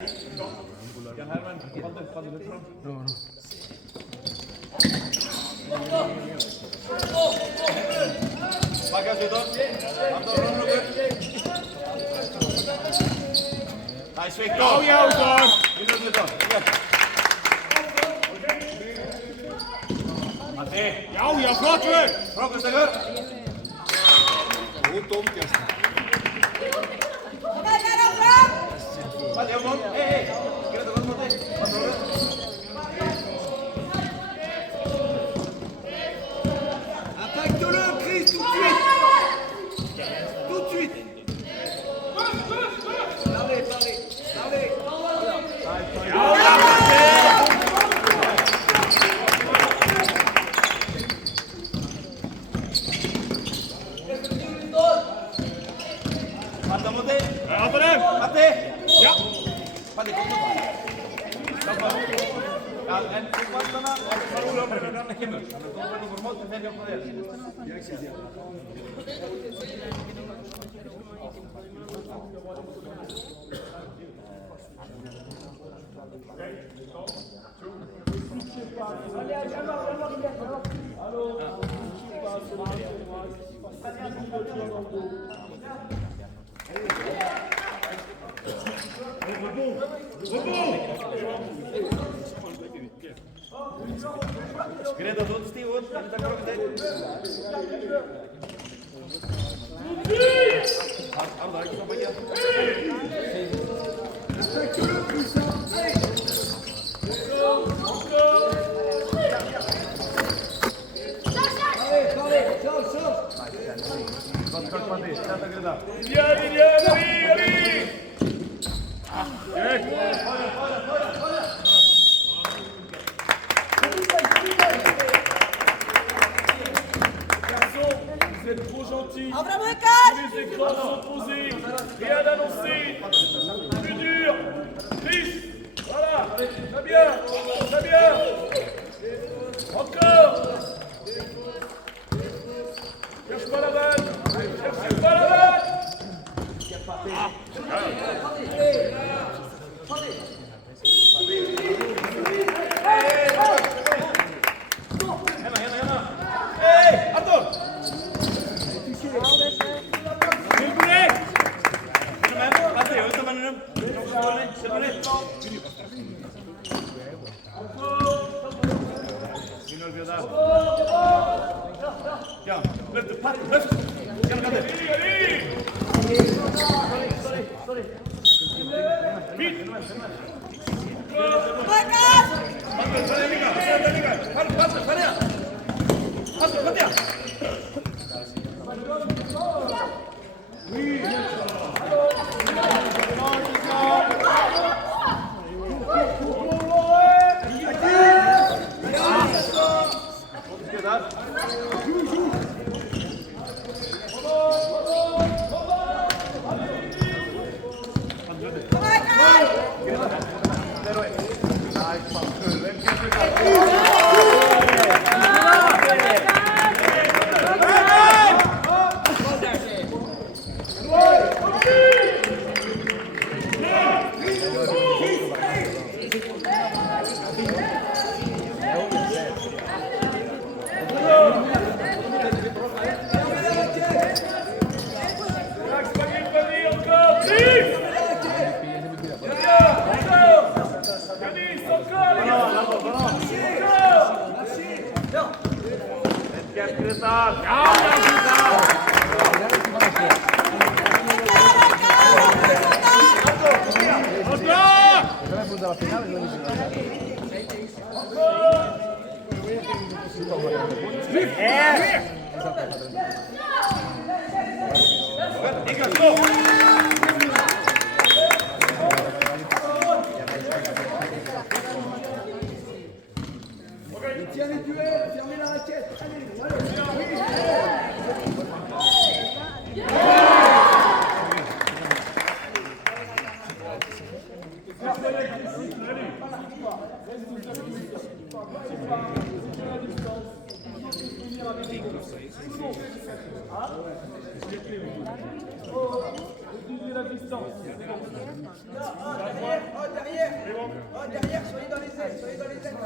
Jan Herman, fadde lite fram. Backas utåt. Anton, nice, Victor. Ja, Victor. Inåt Victor. Matti. Ja, flott, Victor. Bra, Gustav. God tomkast. Matti, jag går. Hej. Greta, vad mot dig? Vad tror du? Attaque-le, Chris, tout de suite. Tout de suite. Allez. Matta mot dig. Ja, på det. Matti. Ja. Matti, kom då. Stoppa. Ja, en fotbollstarna. Parola om det rann kemur. Men då var det normalt att välja på det. Greta, du inte stiv ut. Inte ta dig. Andra inte på igen. Vous êtes trop gentils. Les écrans sont posés. Rien d'annoncé. Plus dur. Chris. Voilà. Très bien. Encore. Cherche pas la balle. Cherchez pas la balle. Hej, Anton! Ja, lyft, pass, lyft! Kan du Sorry. Tiens les duels, fermez la raquette. Utilisez la distance. Oh, derrière, soyez dans les ailes, soyez dans les ailes.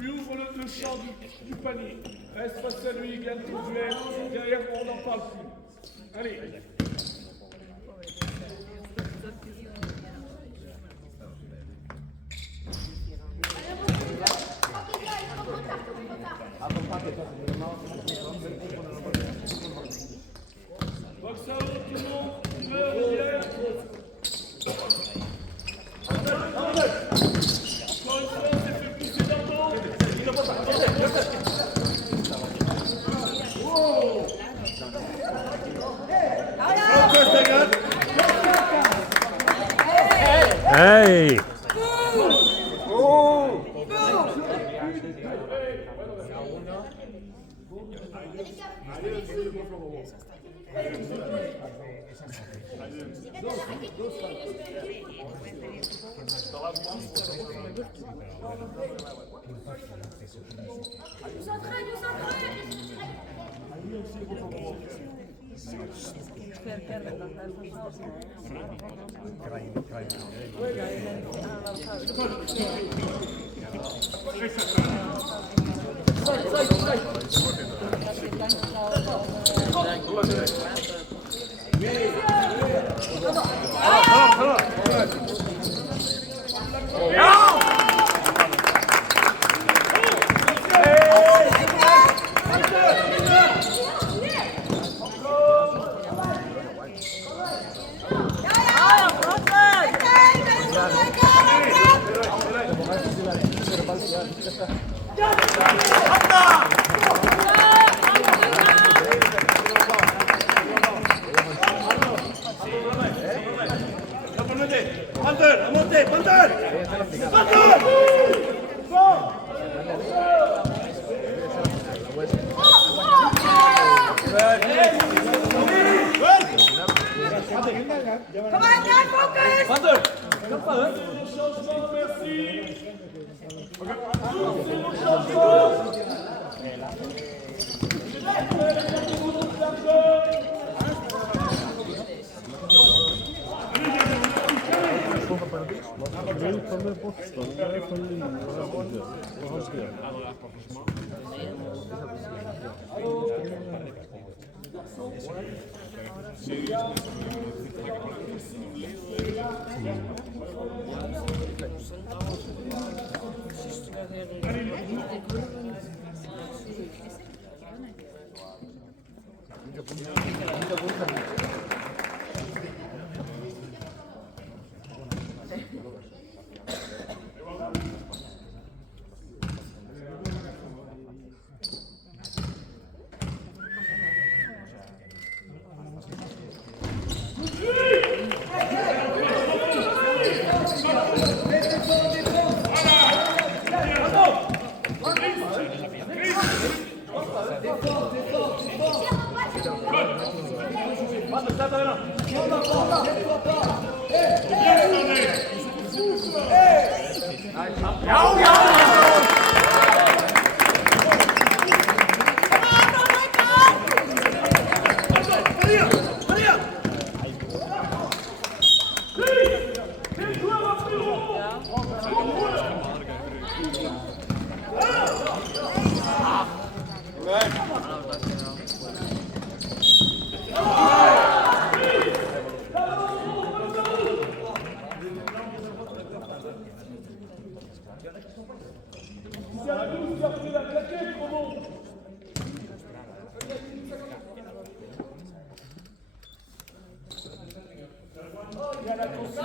Lui ouvre le champ du panier. Reste face à lui, il gagne tout le duel. Derrière, on n'en parle plus. Allez. Box à haut, tout le monde. Joueur derrière. Encore une fois, c'est fait pousser dans le dos. Hey! Bien attention.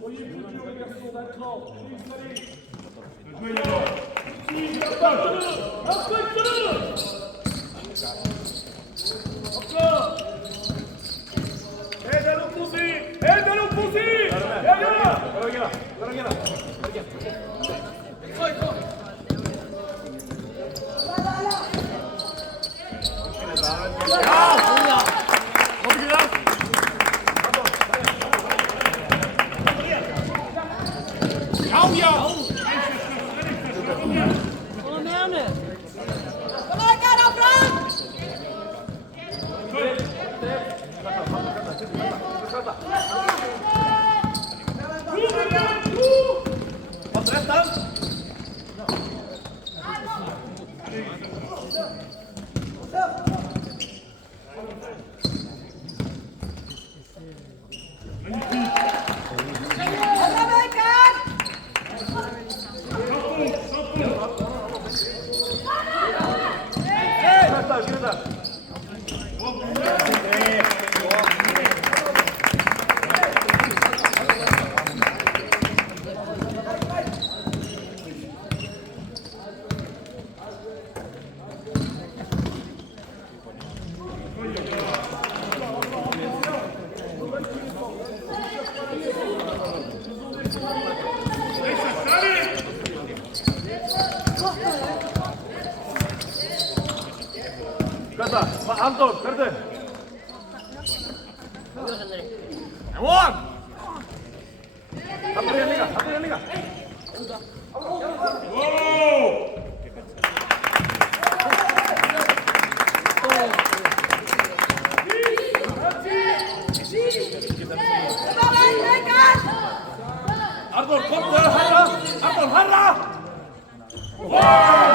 Soyez plus dur les garçons d'un cran. Encore. Aide à l'opposé. Aide à l'opposé. Derrière. Oh merde! Kom maar, Karel, Frank! Wat recht dan? Kata, maar Anton, verder. Emon! Satu yang liga. Wow. Arthur, kom daar, Harra! Arthur, Harra! Wow!